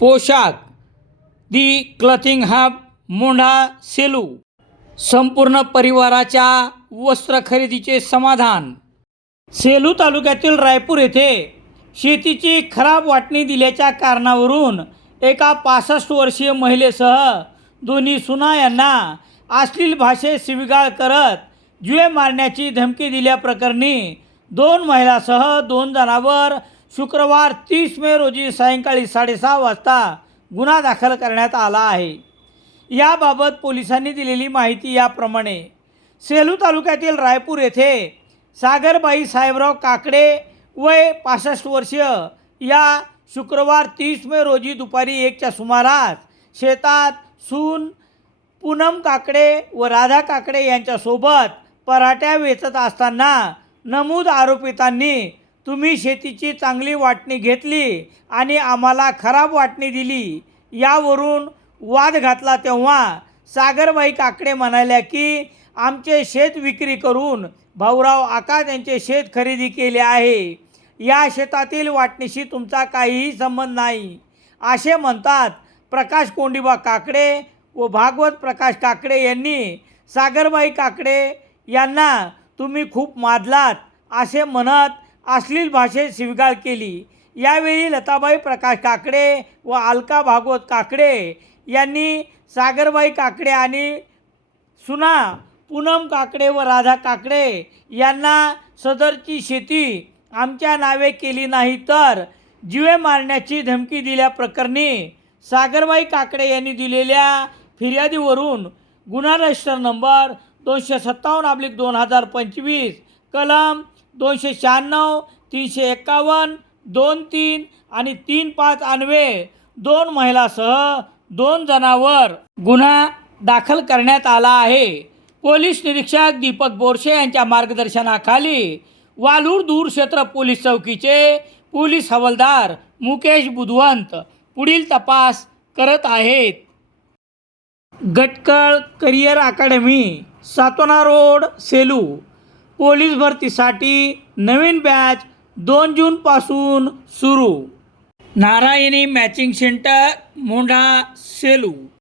पोशाख. The clothing hub Mondha Selu. संपूर्ण परिवाराच्या वस्त्र खरेदीचे समाधान. सेलू तालुक्यातील रायपूर येथे शेतीची खराब वाटणी दिल्याच्या कारणावरून एका पासष्ट वर्षीय महिलेसह दोन्ही सुना यांना अश्लील भाषेत शिविगाळ करत जुवे मारण्याची धमकी दिल्याप्रकरणी दोन महिलासह दोन जणांवर शुक्रवार तीस मे रोजी सायंकाळी साडेसहा वाजता गुन्हा दाखल करण्यात आला आहे. याबाबत पोलिसांनी दिलेली माहिती याप्रमाणे सेलू तालुक्यातील रायपूर येथे सागरबाई साहेबराव काकडे वय पासष्ट वर्षीय या शुक्रवार तीस मे रोजी दुपारी एकच्या सुमारास शेतात सून पूनम काकडे व राधा काकडे यांच्यासोबत पराठ्या वेचत असताना नमूद आरोपितांनी तुम्ही शेतीची चांगली वाटणी घेतली आणि आम्हाला खराब वाटणी दिली. यावरून वाद घातला तेव्हा सागरबाई काकडे म्हणाल्या की आमचे शेत विक्री करून भाऊराव आकाश यांचे शेत खरेदी केले आहे. या शेतातील वाटणीशी तुमचा काहीही संबंध नाही. असे म्हणतात प्रकाश कोंडिबा काकडे व भागवत प्रकाश काकडे यांनी सागरबाई काकडे यांना तुम्ही खूप माजलात असे म्हणत अश्लील भाषेत स्वीकार केली. यावेळी लताबाई प्रकाश काकडे व अलका भागवत काकडे यांनी सागरबाई काकडे आणि सुना पूनम काकडे व राधा काकडे यांना सदरची शेती आमच्या नावे केली नाही तर जिवे मारण्याची धमकी दिल्याप्रकरणी सागरबाई काकडे यांनी दिलेल्या फिर्यादीवरून गुन्हा रजिस्टर नंबर दोनशे सत्तावन्न अब्लिक दोन हजार पंचवीस कलम दोनशे शहाण्णव तीनशे एक्कावन्न दोन तीन आणि तीन पाच अन्वे दोन महिलासह दोन जणांवर गुन्हा दाखल करण्यात आला आहे. पोलीस निरीक्षक दीपक बोरशे यांच्या मार्गदर्शनाखाली वालूर दूर क्षेत्र पोलीस चौकीचे पोलीस हवालदार मुकेश बुधवंत पुढील तपास करत आहेत. Gatkal career academy Satona road Selu police भरतीसाठी नवीन बॅच दोन जूनपासून सुरू. Narayani matching centre Mondha Selu.